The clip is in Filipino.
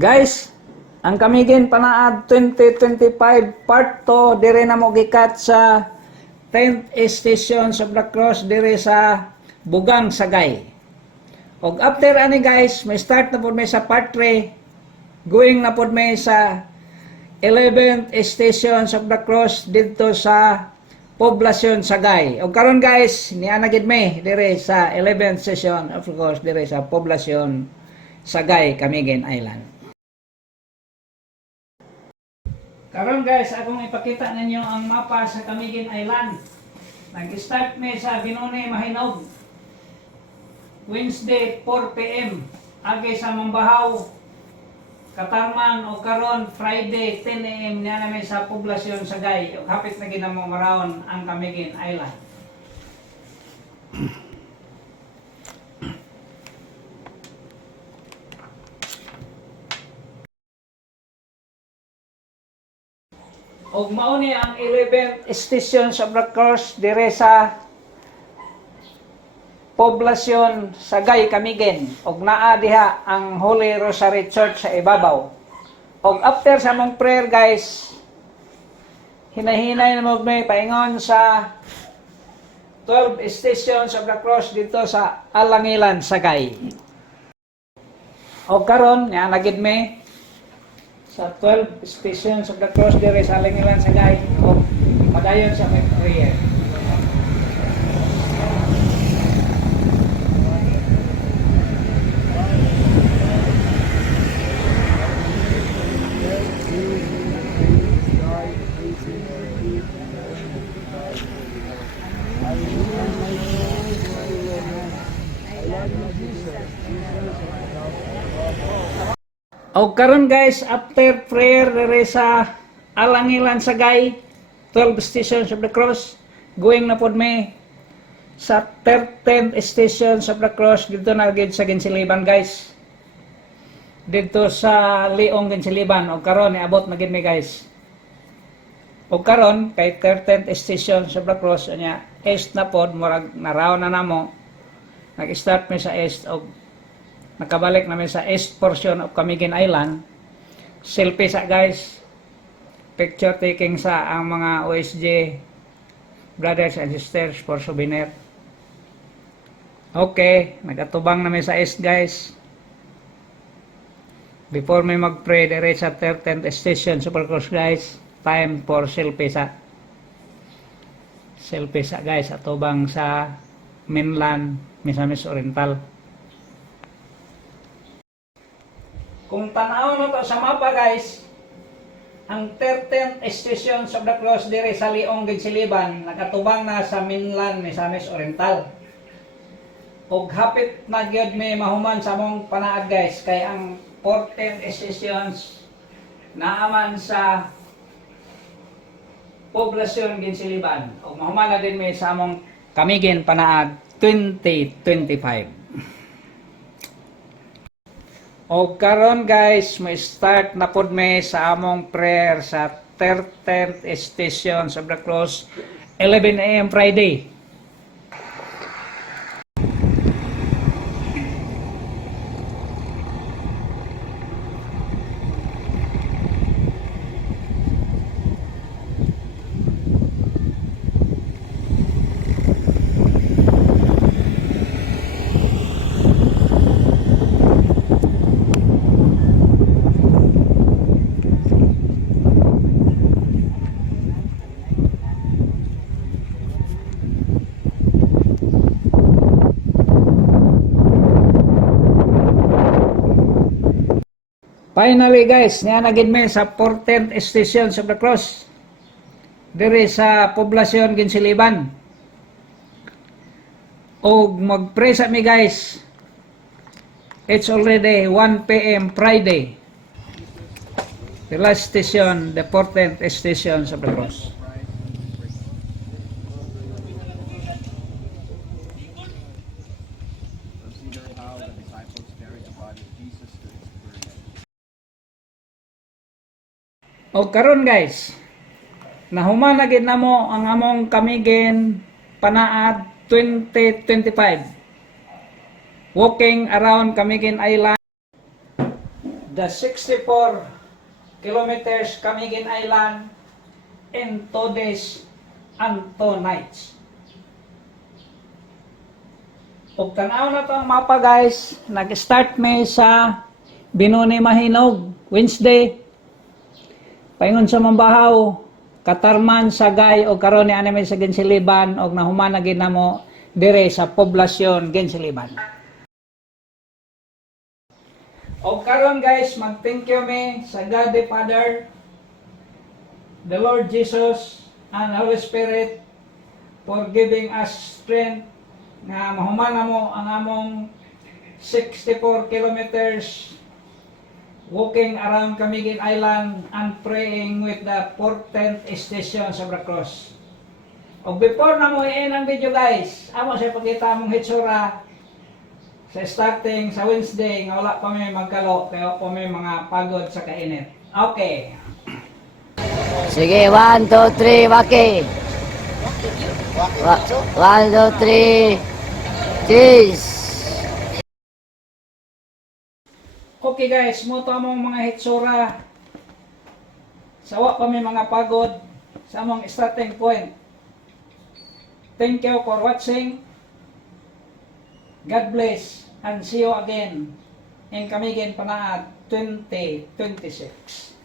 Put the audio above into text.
Guys, ang Kamigin Panaad 2025 Part 2 dire na mo gikat sa 10th Station sa Black Cross dire sa Bugang Sagay. Og after ani guys, may start na pud may sa Part 3, going na pud may sa 11th Station sa Black Cross dito sa Poblasyon Sagay. Og karon guys, niana gid me dire sa 11th session of course dire sa Poblasyon Sagay, Camiguin Island. Karon guys, akong ipakita ninyo ang mapa sa Camiguin Island. Nag-start me sa Binone, Mahinog. Wednesday 4 PM. Agi sa Mambahaw, Katarman o karon Friday 10 AM niya namin sa Poblasyon Sagay. Hapit na ginamo marawon ang Camiguin Island. Og mao ni ang 11th station sa Black Cross dire sa Poblasyon Sagay, Camiguin. Og naa diha ang Holy Rosary Church sa ibabaw. Og after sa mong prayer guys, hinahinay na mo may paingon sa 12 station sa Black Cross dito sa Alangilan, Sagay. Og karon nga nagid me sa 12 station sa Black Cross dire sa Alangilan, Sagay. Og padayon sa may prayer. O karon guys, after prayer dire sa Alangilan, Sagay, 12 station sa Black Cross, going na pod me sa 13th station sa Black Cross dito na gid sa Ginsiliban guys. Dito sa Leong Ginsiliban. O karon niabot na gid me guys. O karon kay 13th station sa Black Cross anya east na pod murag naraw na namo. Nag-start me sa east og nakabalik namin sa east portion of Camiguin Island. Selfie sa guys. Picture taking sa ang mga OSJ brothers and sisters for souvenir. Okay, nagatubang namin sa east guys. Before may mag-pray dire sa 13th station Super Cross guys, time for selfie sa. Selfie sa guys atubang sa mainland Misamis Oriental. Kung tanaw mo to sa mapa guys, ang 13th station sa Black Cross dire sa Leong Ginsiliban nakatubang na sa mainland Misamis Oriental. Og hapit na gyud may mahuman sa mong panaad guys kay ang 14th stations naaman sa Poblasyon Ginsiliban. Og mahuman na din may sa mong Camiguin Panaad 2025. O karon guys, may start na pod me sa among prayer sa 13th station sa Black Cross, 11 AM Friday. Finally guys, niya nagid me sa 14th station sa Black Cross. Dire sa Poblasyon Ginsiliban. Og mag-pray sa mi guys. It's already 1 PM Friday. The last station, the 14th station sa Black Cross. O karon guys, nahuman na gid namo ang among Camiguin Panaad 2025. Walking around Camiguin Island. the 64 kilometers Camiguin Island in 2 days and 2 nights. Ug tanaw na to ang mapa guys, nag-start me sa Binoni Mahinog, Wednesday. Paingon sa Mambahaw, Katarman, Sagay o karon ni anime sa Ginsiliban og nahuman na gid namo dire sa poblasyon Ginsiliban. O karon guys, mag-thank you me sa God the Father, the Lord Jesus, and Holy Spirit for giving us strength nga mahuman na mo ang among 64 kilometers walking around Camiguin Island and praying with the 14th station sa Veracruz. O before na mo i-end ang video guys, amo siya pagkita mong hitsura sa starting sa Wednesday nga wala pa may magkalo kaya pa may mga pagod sa kainit. Okay. Sige, 1, 2, 3, waki. 1, 2, 3, cheese. Okay guys, mo to among mga hitsura. Sawa pa may mga pagod sa among starting point. Thank you for watching. God bless and see you again in Camiguin Panaad 2026.